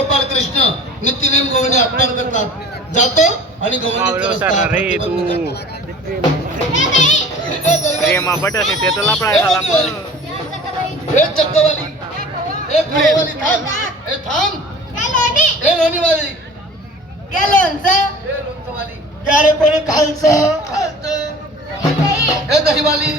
गोपाळ कृष्ण नित्यनेम गवळणी अर्पण करतात. जातो आणि गवळणी रे तू प्रेमा पटस ते तुला पळायला हे चक्कवाली हे फळवाली थांब हे थांब हे लोणीवाली क्या लोणचं हे लोणचंवाली क्या रे कोणी खालचं हे दहीवाली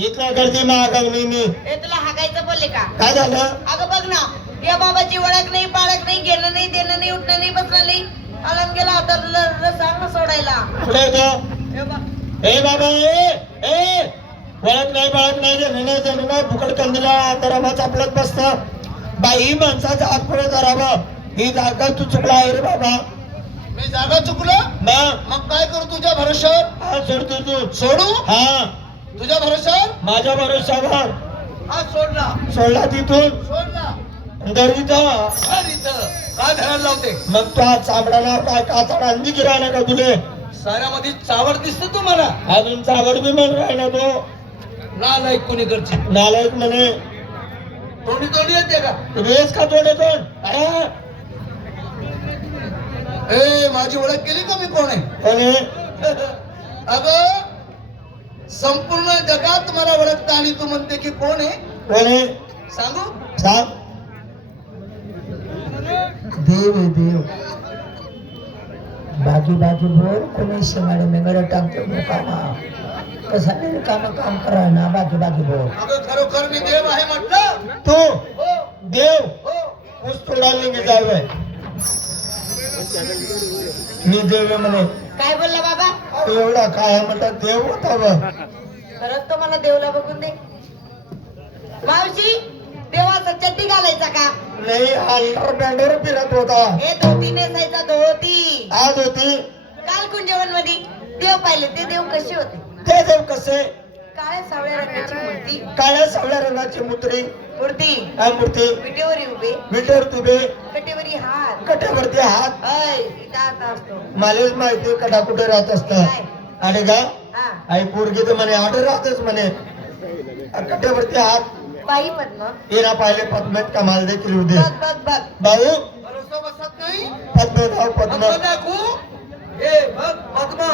इथल्या गर्दी महागावली मी तुला हाकायचं बोलले का? काय झालं? अगं बघ ना, या बाबाची ओळख नाही, पाळख नाही, घेणं नाही, देणं नाही, उठणं नाही, बसणं नाही. आलम गेला तर सांग ना सोडायला. पुढे तो हे बघ. ए बाबा ए वळत नाही बाळत नाही देणं नाही फुकट कंदीला आतरामाच आपलंच बसतं. बाई माणसाचा हात पुढे धरावं. ही जागा तू चुकला आहे रे बाबा. मी जागा चुकलो मग काय करू तुझ्या भरोशावर? हा सोडतो तू सोडू? हा तुझ्या भरोशावर? माझ्या भरोशावर. हा सोडला तिथून सोडला घरी जा काय धरायला लावते मग तू आज चामडाला काय काचाडा अंधी गिरायला का तुले साऱ्यामध्ये चावड दिसत तुम्हाला अजून चावड बी म्हण राहिला तो नालायक कोणी करची नालायक म्हणे तोंडी येते का रेस का तोंड तोंड ए माझी ओळख केली का मी कोण आहे अगं संपूर्ण जगात मला ओळखता आणि तू म्हणते की कोण आहे सांगू सांग देव आहे देव बाजू बोल कोणी शिंगाडे मेंगाडे टाकतो मुकामा कसा नाही काम करा ना बाजू बोल अगं खरोखर मी देव आहे म्हटलं तू देव ऊस तोडायला मी जावे मी देव म्हणे काय बोलला बाबा? एवढा काय म्हणतात देव होता बघ खरंच तो मला देवला बघून दे. मावशी देवाचा चड्डी घालायचा का? नाही अंडर बँडर फिरत होता हे धोती नेसायचा धोती. आज होती काल कुंजवन मध्ये देव पाहिले ते देव कसे होते? ते देव कसे काळ्या सावळ्या रंगाची मूर्ती काळ्या सावळ्या रंगाची मूर्ती काय मूर्ती विटेवरी उभे विटेवर तुबे कटेवरी हात कट्यावरती हात इथं असतो. मलाच माहिती कडा कुठे राहत असत अरे का आई पोरगी तर म्हणे आडे राहतच म्हणे कट्यावरती हात बाई पद्म येरा पाहिले पद्मेत कमाल देखील उदे बघ भाऊ पद्म पद्म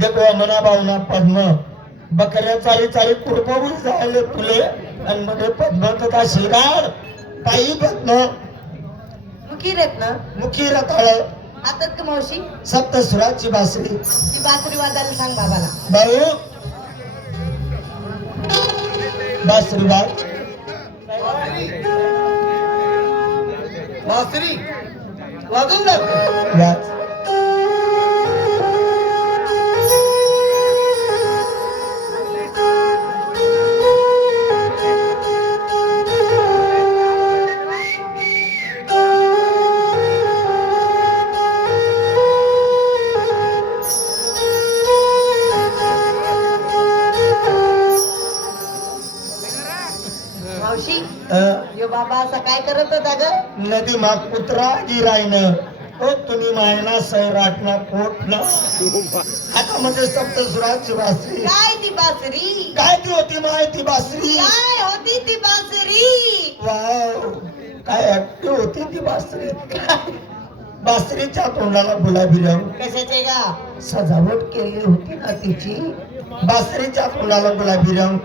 देखो मना भावना पद्म बकऱ्या चारी कुरपवून जायले तुले आणि मध्ये पद्म तथा शिलगाड पायी पद्म मुखी रताळ हातात का मावशी? सप्तसुराची बासरी ती बासरी वाजायला सांग बाबाला. भाऊ बासरी बासरी वाजून वाज मावशी यो बाबा असं काय करत होता ग? नदी माग कुत्रा गिरायन ओ तुम्ही मायना सैराटना पोटना आता म्हणजे सप्तसुराची बासरी. काय ती बासरी? काय ती होती माहिती बासरी? काय होती ती बासरी? वाव काय ऍक्टिव्ह होती ती बासरी. बासरीच्या तोंडाला गुलाबी रंग कशाचे गा? सजावट केली होती ना तिची. बासरीच्या तोंडाला गुलाबी रंग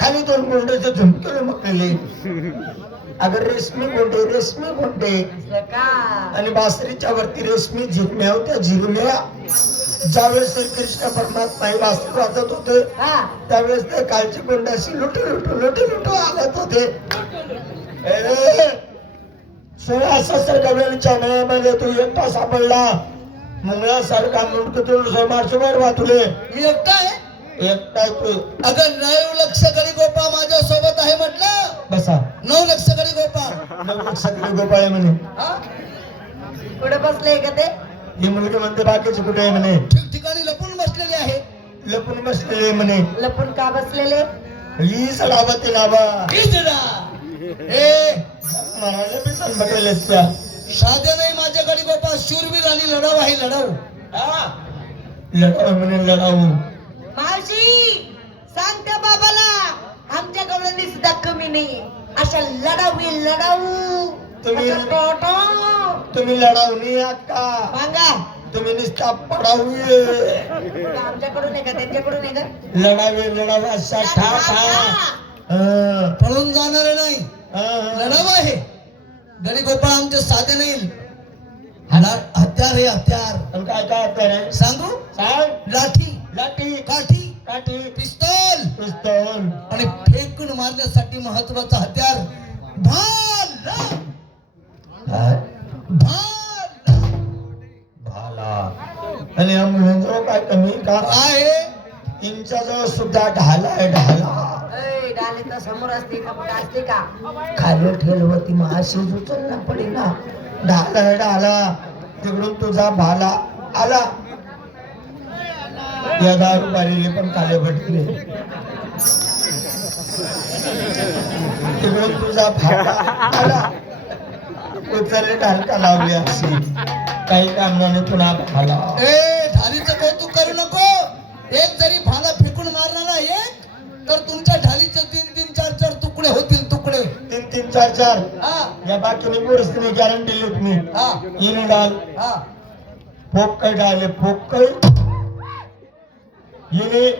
खाली दोन गोंड्याचे झुमके मकलेले अगर रेशमी गोंडे आणि बासरीच्या वरती रेशमी झिरम्या होत्या झिरम्या. ज्यावेळेस श्रीकृष्ण परमात्मा ही बासरी वाजत होते त्यावेळेस ते कालची गोंड्याशी लुटू आलत होते. 16 गव्यांच्या मळ्यामध्ये तू एकटा सापडला मंगळासारखा मुंडक मार्चवर वाचले. मी एकटा तू अगं 9 लक्ष गडी गोपाळ माझ्या सोबत आहे म्हटलं. बसा 9 लक्ष गडी गोपाळ 9 लक्ष गडी गोपाळ आहे म्हणे. कुठे बसले का ते? ही मुलगी म्हणते बाकीचे कुठे आहे म्हणे. ठिकठिकाणी लपून बसलेले आहे. लपून बसलेले म्हणे. लपून का बसलेले? ही सडावती नावा ए म्हणाले मी संभटले त्या साध्या नाही माझ्या गडी गोपाळ शूरवीर आणि लढाऊ आहे लढाऊ म्हणे लढाऊ. मावशी सांग त्या बाबाला आमच्या गवळणी सुद्धा कमी नाही. अशा लढाऊ तुम्ही- अशा टोटो. तुम्ही लढावणी आहात का? सांगा तुम्ही निस्ता पडावी आमच्याकडून आहे का त्यांच्याकडून आहे का? लढावे असा ठा ठा. पळून जाणार नाही, लढाव आहे. गडी गोपाळ आमचे साधे नाही, हत्यार हे हत्यार. काय काय आपल्याला सांगू? सांग. लाठी, लाठी, काठी, काठी, पिस्तॉल पिस्तूल आणि फेकून मारण्यासाठी महत्वाचं हत्यार भाला. भाला भाला. आणि आम्ही काय कमी का आहे. इंचा जवळ सुद्धा ढाला आहे. ढाला ऐ, डाले तर समोर असते का पुढे असते का? खाली ठेलवती माशी उचलला पडे ना. ढाला आहे ढाला. तिकडून तुझा भाला आला. या दारू पाहिलेले पण काले भटले. तिकडून तुझा भाला आला. उचलले ढालका लावली अशी काही कामाने पुन्हा भाला. ए ढालीचं कौतुक करू नको. एक जरी भाला फेकून मारला ना एक, तर तुमच्या ढालीचे 3-3, 4-4 तुकडे होतील. तुकडे 3-3, 4-4. हा या बाकीने परिस्थिती गॅरंटी दिली तुम्ही. हा इने डाल हा. पोकळ डाले पोकळ. इने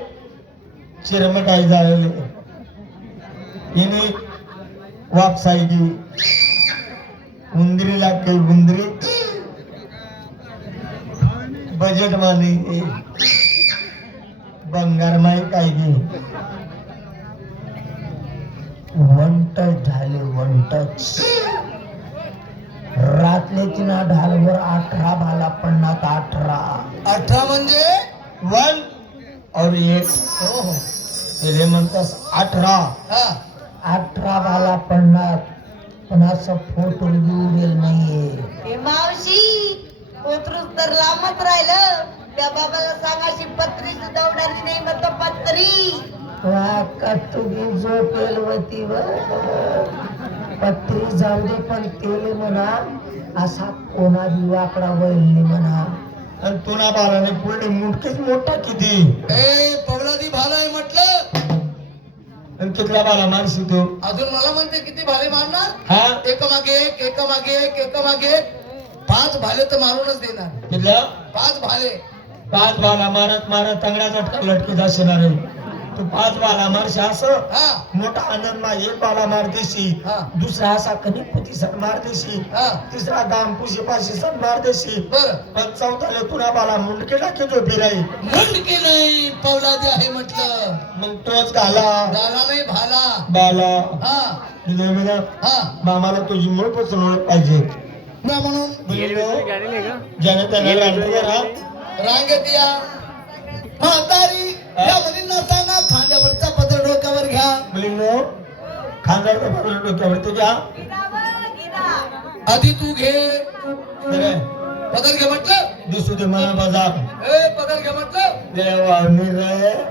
चिरमटाई जाळले. इने वापसायगी उंदरी लागते. उंदरी बजेट माने बंगार माई काय गे 1 टच झाले. 1 टच रातले तिना ढालवर 18 भाला पडणार. 18 म्हणजे 1 और 1 हो हो. ते म्हणतात 18. हा 18 भाला पडणार. पण असं फोटो उडेल नाहीये. हे मावशी पोतरूस तर लांबच राहिलं. त्या बाबाला सांगाशी पत्री सुद्धा उडाली नाही. मग तो पत्री कटुगी झोपेल होती व पत्री जाऊ दे पण तेल म्हणा असा कोणा दिवाकडा वळली म्हणा. आणि तुना बालाने पुढे मुंडकीच मोठा किती. ए पवलादी भाला आहे म्हटलं. आणि कितला बाला मारशी तू. अजून मला म्हणते किती भाले मारणार. हा एकामागे एक, एकामागे एक, एकामागे एक. 5 भाले तर मारूनच देणार. कितला 5 भाले. 5 बाला मारत मारत तंगड्या चटका लटकीत असणार आहे. तू 5 बाला मारशी असं हा मोठा आनंद मा 1 बाला मार देशी. हा. दुसरा असा कधी पुती सट मार देशी. हा. तिसरा दाम पुशी पाशी सट मार देशी. बर पण चौथाले तुला बाला मुंडके टाकी झोपी राही. मुंडकी नाही पवलादी आहे म्हटलं. मग तोच घाला झाला नाही भाला. बाला. हा तुझ्या हा. मामाला तुझी मूळ पसंत ओळख पाहिजे. ना म्हणून गाडी नाही का? ज्याने त्याने गाडी करा. रांगेत या. म्हातारी या मुलींना सांगा खांद्यावरचा पदर डोक्यावर घ्या. मुलींनो खांदार डोक्यावरती घ्या. आधी तू घे. बरे, पदर घे म्हटलं. दिसू दे मला बाजार. ए पदर घे म्हटलं. देवा रे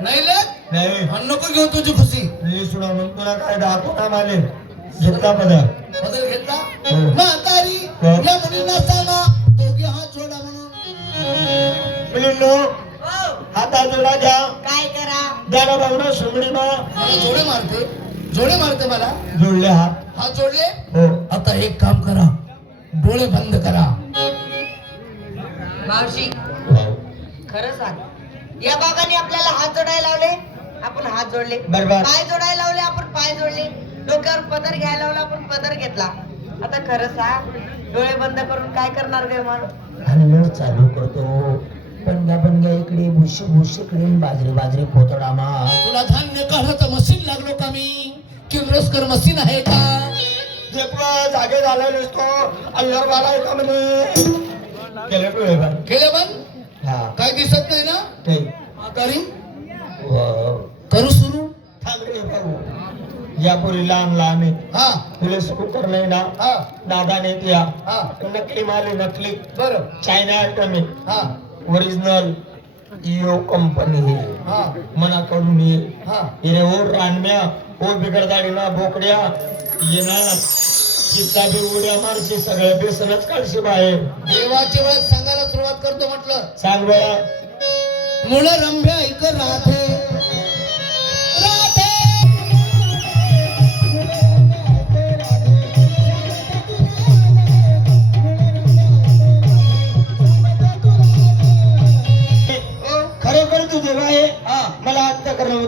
नाही ले नाही आणि नको घेऊ तुझी खुशी. लिसुडा मग तुला काय दाखवता माले घेतला पदार. पदर घेतला. हो. म्हातारी हो. या मुलींना सांगा दोघे हात जोडा म्हणून. मुलींनो हो, हाता जोडा घ्या. काय करा? दादा भाऊना सुमडी मा मला जोडे मारते मला. जोडले हात. हात जोडले. हो आता एक काम करा, डोळे बंद करा. मावशी खरं सांग, या बाबांनी आपल्याला हात जोडायला लावले, आपण हात जोडले. बरोबर. पाय जोडायला लावले, आपण पाय जोडले. डोक्यावर पदर घ्यायला लावला, आपण पदर घेतला. आता खरं सांग, डोळे बंद करून काय करणार गे मग? आणि मी चालू करतो. पंजा इकडे भुशी इकडे बाजरी बाजरी पोतडा मा. तुला धान्य काढायचं मशीन लागलो का मी? किर्लोस्कर मशीन आहे का? जागे झाला नसतो अल्लर वाला आहे का म्हणे. केले डोळे बंद. केले बंद. हा काय दिसत नाही ना? ते म्हातारी व- करू सुरू. थांब रे भाऊ. या पोरी लहान लहान आहे. हा तुला सुरू कर नाही ना. हा दादा नाही त्या हा नकली माल आहे, नकली बरं. चायना आयटम आहे. हा ओरिजिनल इओ कंपनी आहे. हा मनाकडून ये हा हिरे ओ रानम्या ओ बिघडदाडी ना बोकड्या ये ना चित्ता बी उड्या मारशी सगळ्या बेसनच काढशी बाहेर. देवाची वेळ सांगायला सुरुवात करतो म्हटलं. सांग बळा. मुळ रंभ्या ऐक राधे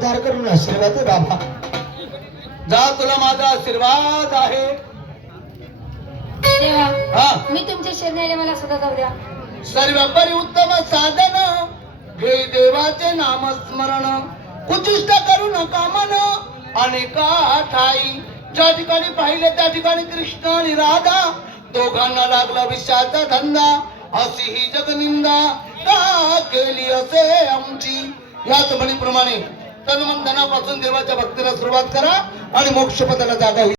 नमस्कार करून आशीर्वाद दे बाबा. जा, तुला माझा आशीर्वाद आहे. देवा हा, मी तुमच्या शरणाने मला सदा जाऊ द्या. सर्वपरी उत्तम साधन हे देवाचे नामस्मरण. उच्चिष्ट करू नका मन अनेका ठाई. ज्या ठिकाणी पाहिले त्या ठिकाणी कृष्ण आणि राधा दोघांना लागला विषयाचा धंदा. अशी ही जगनिंदा का केली असे आमची. याच म्हणीप्रमाणे तनमंथनापासून देवाच्या भक्तीला सुरुवात करा आणि मोक्षपदाला जागा होईल.